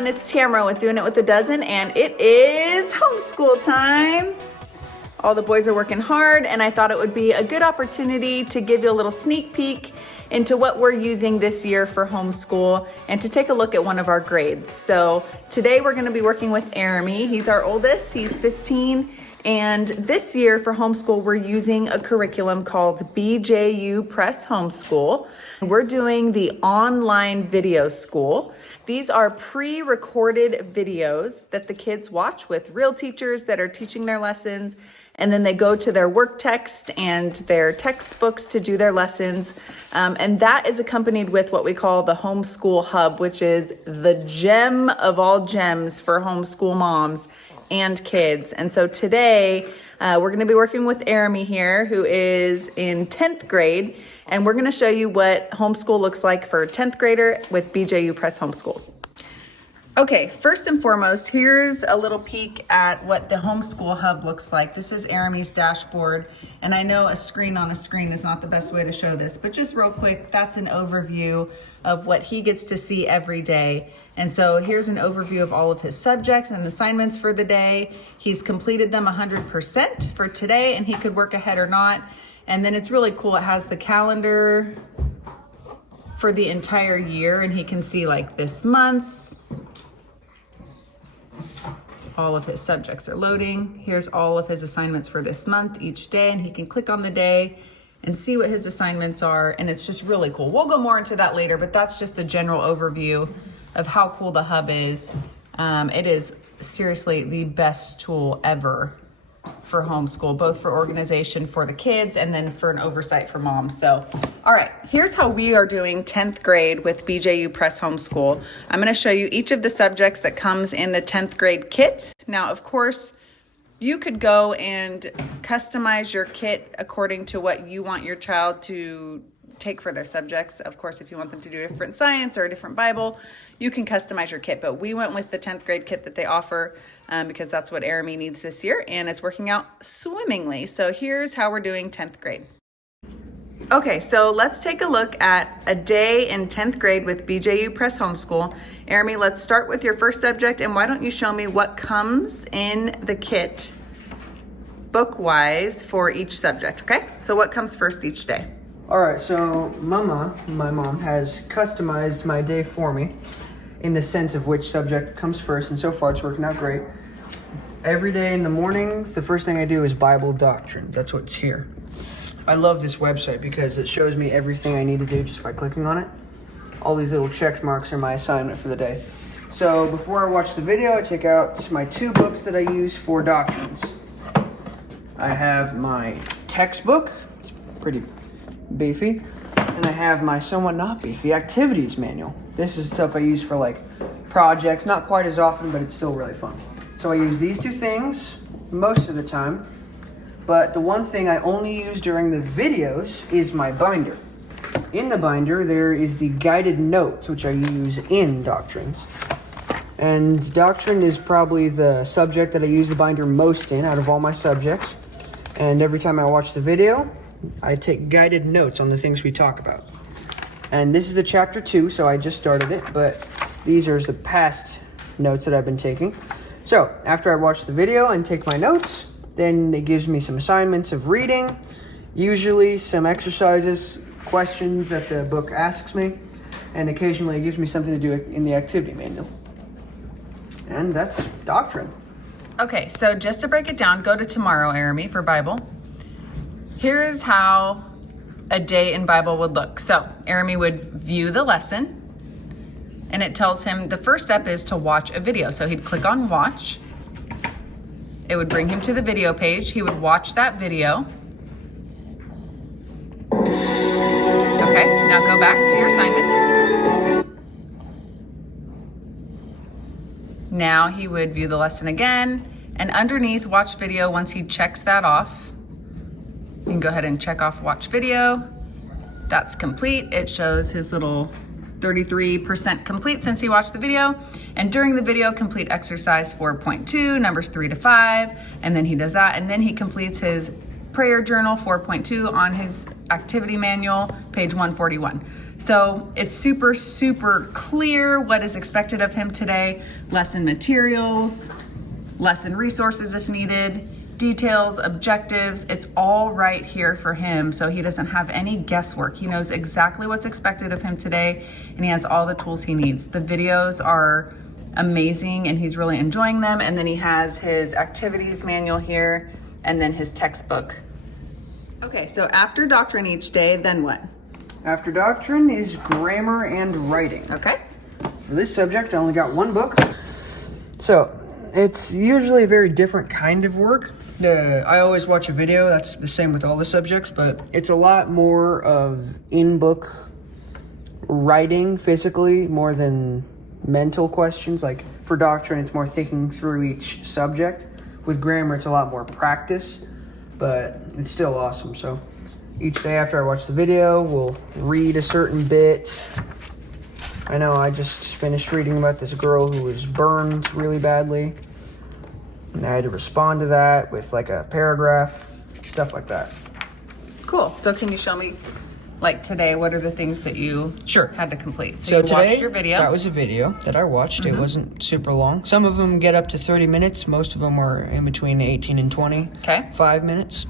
everyone, it's Tamara with Doing It with a Dozen, and it is homeschool time. All the boys are working hard, and I thought it would be a good opportunity to give you a little sneak peek into what we're using this year for homeschool and to take a look at one of our grades. So today we're gonna be working with Jeremy. He's our oldest, he's 15. And this year for homeschool, we're using a curriculum called BJU Press Homeschool. We're doing the online video school. These are pre-recorded videos that the kids watch with real teachers that are teaching their lessons. And then they go to their work text and their textbooks to do their lessons. And that is accompanied with what we call the Homeschool Hub, which is the gem of all gems for homeschool moms and kids. And so today we're gonna be working with Jeremy here, who is in 10th grade, and we're gonna show you what homeschool looks like for a 10th grader with BJU Press Homeschool. Okay, first and foremost, here's a little peek at what the Homeschool Hub looks like. This is Jeremy's dashboard, and I know a screen on a screen is not the best way to show this, but just real quick, that's an overview of what he gets to see every day. And so here's an overview of all of his subjects and assignments for the day. He's completed them 100% for today, and he could work ahead or not. And then it's really cool. It has the calendar for the entire year, and he can see like this month. All of his subjects are loading. Here's all of his assignments for this month each day, and he can click on the day and see what his assignments are, and it's just really cool. We'll go more into that later, but that's just a general overview of how cool the Hub is. It is seriously the best tool ever for homeschool, both for organization for the kids and then for an oversight for moms. So, all right, here's how we are doing 10th grade with BJU Press Homeschool. I'm gonna show you each of the subjects that comes in the 10th grade kit. Now, of course, you could go and customize your kit according to what you want your child to take for their subjects. Of course, if you want them to do a different science or a different Bible, you can customize your kit. But we went with the 10th grade kit that they offer because that's what Jeremy needs this year, and it's working out swimmingly. So here's how we're doing 10th grade. Okay, so let's take a look at a day in 10th grade with BJU Press Homeschool. Jeremy, let's start with your first subject, and why don't you show me what comes in the kit book-wise for each subject, okay? So what comes first each day? All right, so my mom has customized my day for me in the sense of which subject comes first, and so far it's working out great. Every day in the morning, the first thing I do is Bible doctrine. That's what's here. I love this website because it shows me everything I need to do just by clicking on it. All these little check marks are my assignment for the day. So before I watch the video, I take out my two books that I use for doctrines. I have my textbook, it's pretty beefy, and I have my somewhat not beefy activities manual. This is stuff I use for like projects, not quite as often, but it's still really fun. So I use these two things most of the time, but the one thing I only use during the videos is my binder. In the binder, there is the guided notes, which I use in doctrines. And doctrine is probably the subject that I use the binder most in out of all my subjects. And every time I watch the video, I take guided notes on the things we talk about. And this is the chapter 2, so I just started it, but these are the past notes that I've been taking. So after I watch the video and take my notes, then it gives me some assignments of reading, usually some exercises, questions that the book asks me, and occasionally it gives me something to do in the activity manual. And that's doctrine. Okay, so just to break it down, go to tomorrow, Jeremy, for Bible. Here's how a day in Bible would look. So Jeremy would view the lesson, and it tells him the first step is to watch a video. So he'd click on watch. It would bring him to the video page. He would watch that video. Okay, now go back to your assignments. Now he would view the lesson again, and underneath watch video, once he checks that off, you can go ahead and check off watch video. That's complete. It shows his little 33% complete since he watched the video. And during the video, complete exercise 4.2, numbers 3 to 5, and then he does that, and then he completes his prayer journal 4.2 on his activity manual, page 141. So it's super, super clear what is expected of him today. Lesson materials, lesson resources if needed, details, objectives, it's all right here for him, so he doesn't have any guesswork. He knows exactly what's expected of him today, and he has all the tools he needs. The videos are amazing, and he's really enjoying them, and then he has his activities manual here, and then his textbook. Okay, so after doctrine each day, then what? After doctrine is grammar and writing. Okay. For this subject, I only got one book. So, it's usually a very different kind of work. I always watch a video, that's the same with all the subjects, but it's a lot more of in-book writing physically more than mental questions. Like for doctrine, it's more thinking through each subject. With grammar, it's a lot more practice, but it's still awesome. So each day after I watch the video, we'll read a certain bit. I know I just finished reading about this girl who was burned really badly, and I had to respond to that with like a paragraph, stuff like that. Cool. So can you show me, like today, what are the things that you had to complete? So you today, watched your video. That was a video that I watched. It wasn't super long. Some of them get up to 30 minutes. Most of them are in between 18 and 20. Okay. 5 minutes.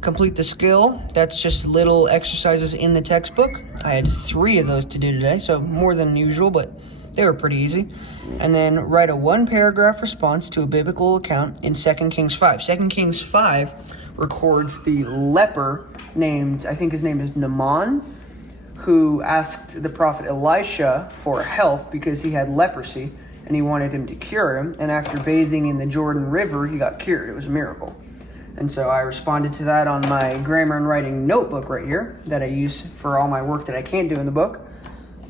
Complete the skill. That's just little exercises in the textbook. I had 3 of those to do today, so more than usual, but they were pretty easy. And then write a 1-paragraph response to a biblical account in 2 Kings 5. 2 Kings 5 records the leper named, I think his name is Naaman, who asked the prophet Elisha for help because he had leprosy and he wanted him to cure him. And after bathing in the Jordan River, he got cured. It was a miracle. And so I responded to that on my grammar and writing notebook right here that I use for all my work that I can't do in the book.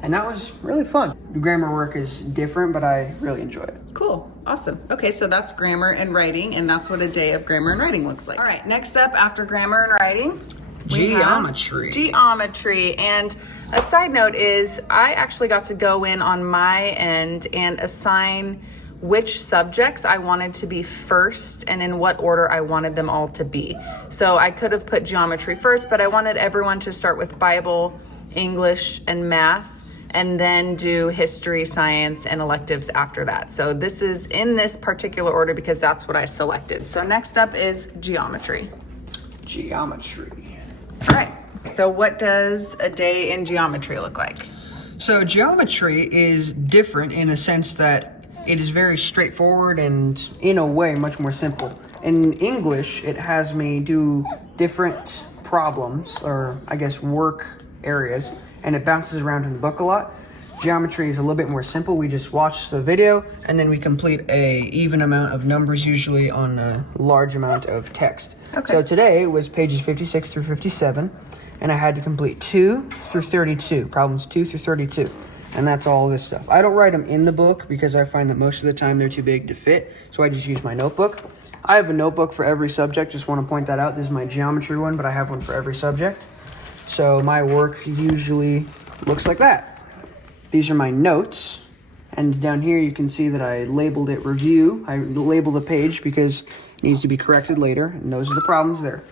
And that was really fun. The grammar work is different, but I really enjoy it. Cool. Awesome. Okay, so that's grammar and writing, and that's what a day of grammar and writing looks like. All right, next up after grammar and writing, we have geometry. And a side note is I actually got to go in on my end and assign which subjects I wanted to be first and in what order I wanted them all to be. So I could have put geometry first, but I wanted everyone to start with Bible, English, and math, and then do history, science, and electives after that. So this is in this particular order because that's what I selected. So next up is geometry. Geometry. All right, so what does a day in geometry look like? So geometry is different in a sense that it is very straightforward and in a way much more simple. In English, it has me do different problems, or I guess work areas, and it bounces around in the book a lot. Geometry is a little bit more simple. We just watch the video and then we complete a even amount of numbers, usually on a large amount of text. Okay. So today was pages 56 through 57, and I had to complete 2 through 32, problems 2 through 32. And that's all this stuff. I don't write them in the book because I find that most of the time they're too big to fit, so I just use my notebook. I have a notebook for every subject, just want to point that out. This is my geometry one, but I have one for every subject. So my work usually looks like that. These are my notes, and down here you can see that I labeled it review. I labeled the page because it needs to be corrected later, and those are the problems there.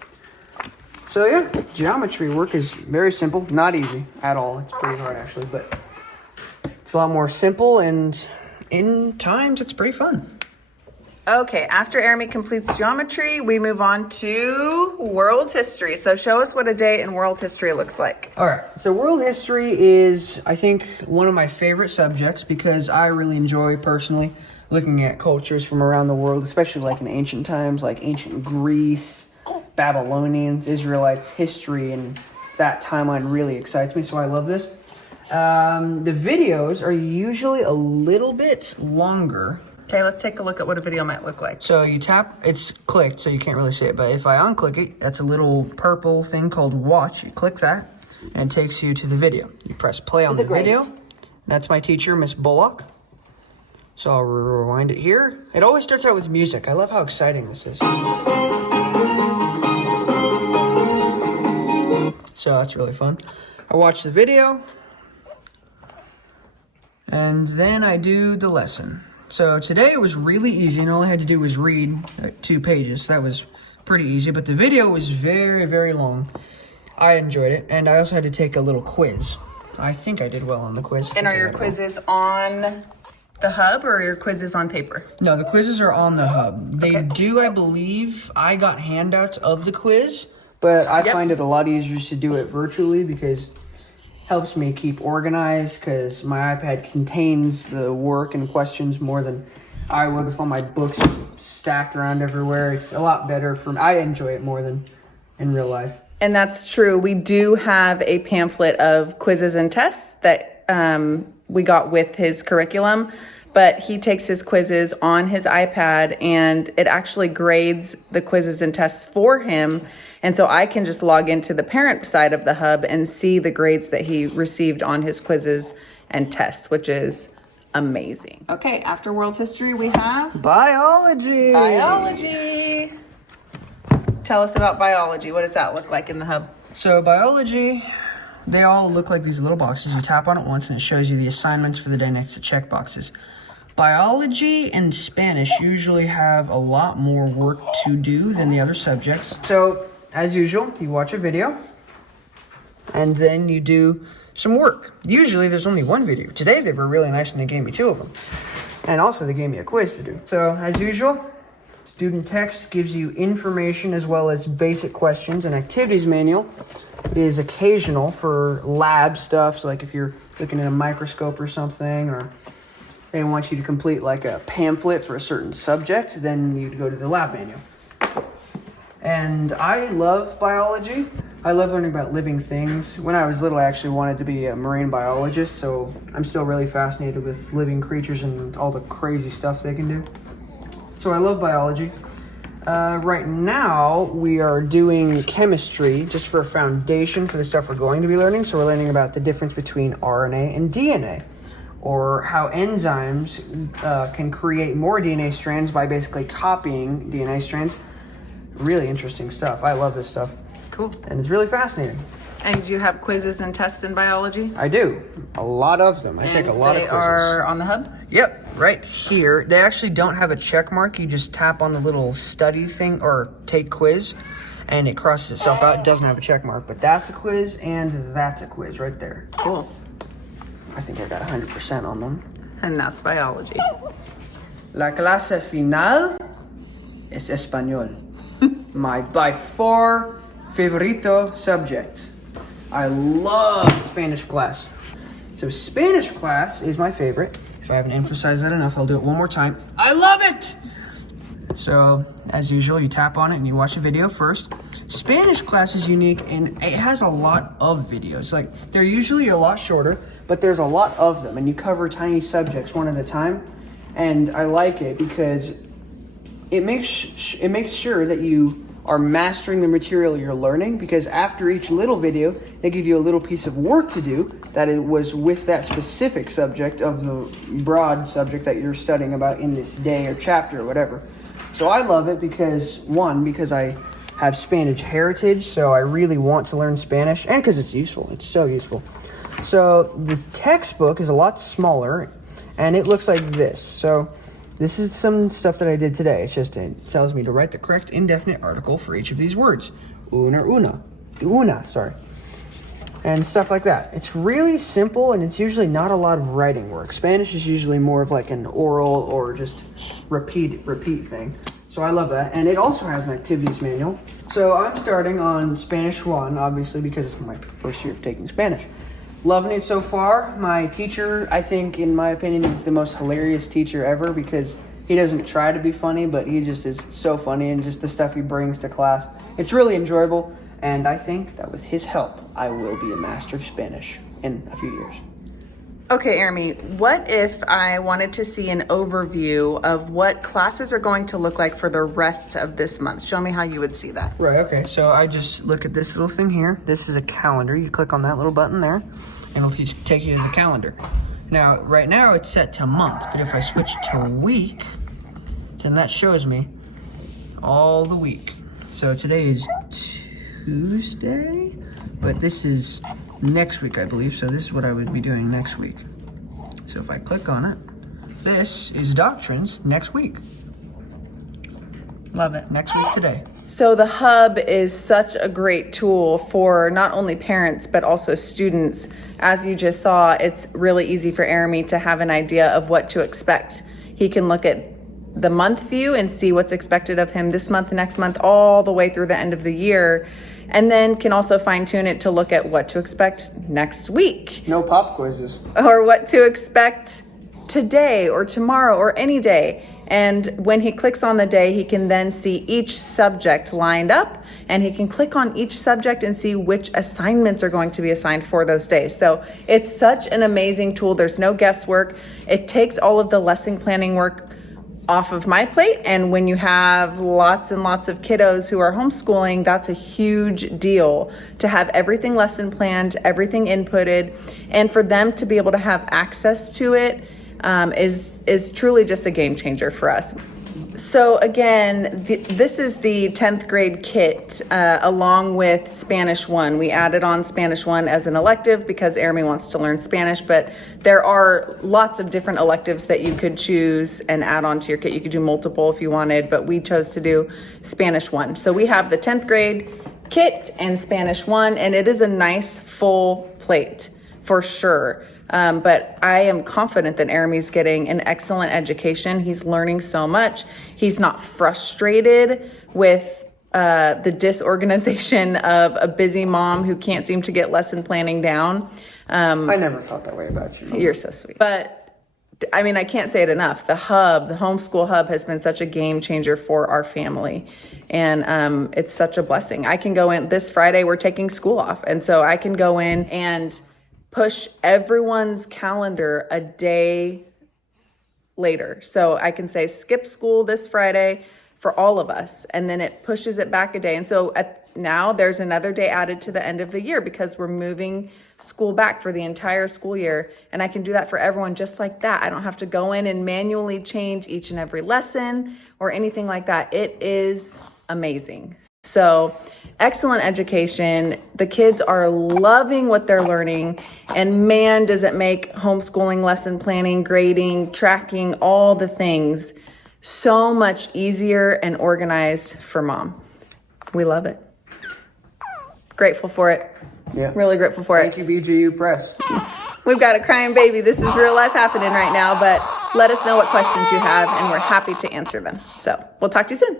So yeah, geometry work is very simple, not easy at all. It's pretty hard actually, but it's a lot more simple, and in times it's pretty fun. Okay, after Arami completes geometry, we move on to world history. So show us what a day in world history looks like. All right, so world history is, I think, one of my favorite subjects because I really enjoy, personally, looking at cultures from around the world, especially like in ancient times, like ancient Greece, Babylonians, Israelites, history, and that timeline really excites me, so I love this. The videos are usually a little bit longer. Okay, let's take a look at what a video might look like. So you tap, it's clicked, so you can't really see it, but if I unclick it, that's a little purple thing called watch. You click that, and it takes you to the video. You press play on the video. That's my teacher, Miss Bullock. So I'll rewind it here. It always starts out with music. I love how exciting this is. So that's really fun. I watch the video, and then I do the lesson. So today it was really easy, and all I had to do was read 2 pages. That was pretty easy, but the video was very, very long. I enjoyed it, and I also had to take a little quiz. I think I did well on the quiz. And are your quizzes on the hub or are your quizzes on paper? No, the quizzes are on the hub. They do, I believe, I got handouts of the quiz, but I find it a lot easier to do it virtually because it helps me keep organized because my iPad contains the work and questions more than I would with all my books stacked around everywhere. It's a lot better for me. I enjoy it more than in real life. And that's true. We do have a pamphlet of quizzes and tests that we got with his curriculum, but he takes his quizzes on his iPad and it actually grades the quizzes and tests for him. And so I can just log into the parent side of the hub and see the grades that he received on his quizzes and tests, which is amazing. Okay, after world history, we have Biology. biology. Tell us about biology. What does that look like in the hub? So biology, they all look like these little boxes. You tap on it once and it shows you the assignments for the day next to check boxes. Biology and Spanish usually have a lot more work to do than the other subjects. So as usual, you watch a video and then you do some work. Usually there's only one video. Today they were really nice and they gave me 2 of them. And also they gave me a quiz to do. So as usual, student text gives you information as well as basic questions. An activities manual is occasional for lab stuff. So like if you're looking at a microscope or something, or they want you to complete like a pamphlet for a certain subject, then you'd go to the lab manual. And I love biology. I love learning about living things. When I was little, I actually wanted to be a marine biologist, so I'm still really fascinated with living creatures and all the crazy stuff they can do. So I love biology. Right now, we are doing chemistry just for a foundation for the stuff we're going to be learning. So we're learning about the difference between RNA and DNA, or how enzymes can create more DNA strands by basically copying DNA strands. Really interesting stuff. I love this stuff. Cool. And it's really fascinating. And do you have quizzes and tests in biology? I do. A lot of them. I take a lot of quizzes. They are on the hub? Yep, right here. They actually don't have a check mark. You just tap on the little study thing or take quiz and it crosses itself out. It doesn't have a check mark, but that's a quiz and that's a quiz right there. Cool. I think I got 100% on them. And that's biology. La clase final es español. My by far favorito subject. I love Spanish class. So Spanish class is my favorite. If I haven't emphasized that enough, I'll do it one more time. I love it! So, as usual, you tap on it and you watch a video first. Spanish class is unique and it has a lot of videos. Like, they're usually a lot shorter, but there's a lot of them and you cover tiny subjects one at a time. And I like it because it makes sure that you are mastering the material you're learning, because after each little video, they give you a little piece of work to do that it was with that specific subject of the broad subject that you're studying about in this day or chapter or whatever. So I love it because, one, because I have Spanish heritage, so I really want to learn Spanish, and because it's useful. It's so useful. So the textbook is a lot smaller, and it looks like this. So this is some stuff that I did today. It tells me to write the correct indefinite article for each of these words. Una, sorry. And stuff like that. It's really simple and it's usually not a lot of writing work. Spanish is usually more of like an oral or just repeat thing. So I love that. And it also has an activities manual. So I'm starting on Spanish 1, obviously, because it's my first year of taking Spanish. Loving it so far. My teacher, I think, in my opinion, is the most hilarious teacher ever because he doesn't try to be funny, but he just is so funny and just the stuff he brings to class. It's really enjoyable, and I think that with his help, I will be a master of Spanish in a few years. Okay, Jeremy, what if I wanted to see an overview of what classes are going to look like for the rest of this month? Show me how you would see that. Right, okay, so I just look at this little thing here. This is a calendar. You click on that little button there, and it'll take you to the calendar. Now, right now it's set to month, but if I switch to week, then that shows me all the week. So today is Tuesday, but this is next week, I believe. So this is what I would be doing next week. So if I click on it, this is doctrines next week. Love it. Next week today. So the Hub is such a great tool for not only parents, but also students. As you just saw, it's really easy for Aramy to have an idea of what to expect. He can look at the month view and see what's expected of him this month, next month, all the way through the end of the year. And then can also fine tune it to look at what to expect next week. No pop quizzes. Or what to expect today or tomorrow or any day. And when he clicks on the day, he can then see each subject lined up, and he can click on each subject and see which assignments are going to be assigned for those days. So it's such an amazing tool. There's no guesswork. It takes all of the lesson planning work off of my plate. And when you have lots and lots of kiddos who are homeschooling, that's a huge deal to have everything lesson planned, everything inputted, and for them to be able to have access to it is truly just a game changer for us. So again, this is the 10th grade kit along with Spanish 1. We added on Spanish 1 as an elective because Aramy wants to learn Spanish, but there are lots of different electives that you could choose and add on to your kit. You could do multiple if you wanted, but we chose to do Spanish 1. So we have the 10th grade kit and Spanish 1, and it is a nice full plate for sure. But I am confident that Aramy's getting an excellent education. He's learning so much. He's not frustrated with the disorganization of a busy mom who can't seem to get lesson planning down. I never felt that way about you. You're so sweet. But I mean, I can't say it enough. The Hub, the Homeschool Hub, has been such a game changer for our family. And it's such a blessing. I can go in this Friday, we're taking school off. And so I can go in and push everyone's calendar a day later. So I can say skip school this Friday for all of us, and then it pushes it back a day. And so now there's another day added to the end of the year because we're moving school back for the entire school year, and I can do that for everyone just like that. I don't have to go in and manually change each and every lesson or anything like that. It is amazing. So excellent education. The kids are loving what they're learning, and man, does it make homeschooling, lesson planning, grading, tracking, all the things so much easier and organized for mom. We love it. Grateful for it. Yeah. Really grateful for it. Thank you, BJU Press. We've got a crying baby. This is real life happening right now, but let us know what questions you have, and we're happy to answer them. So we'll talk to you soon.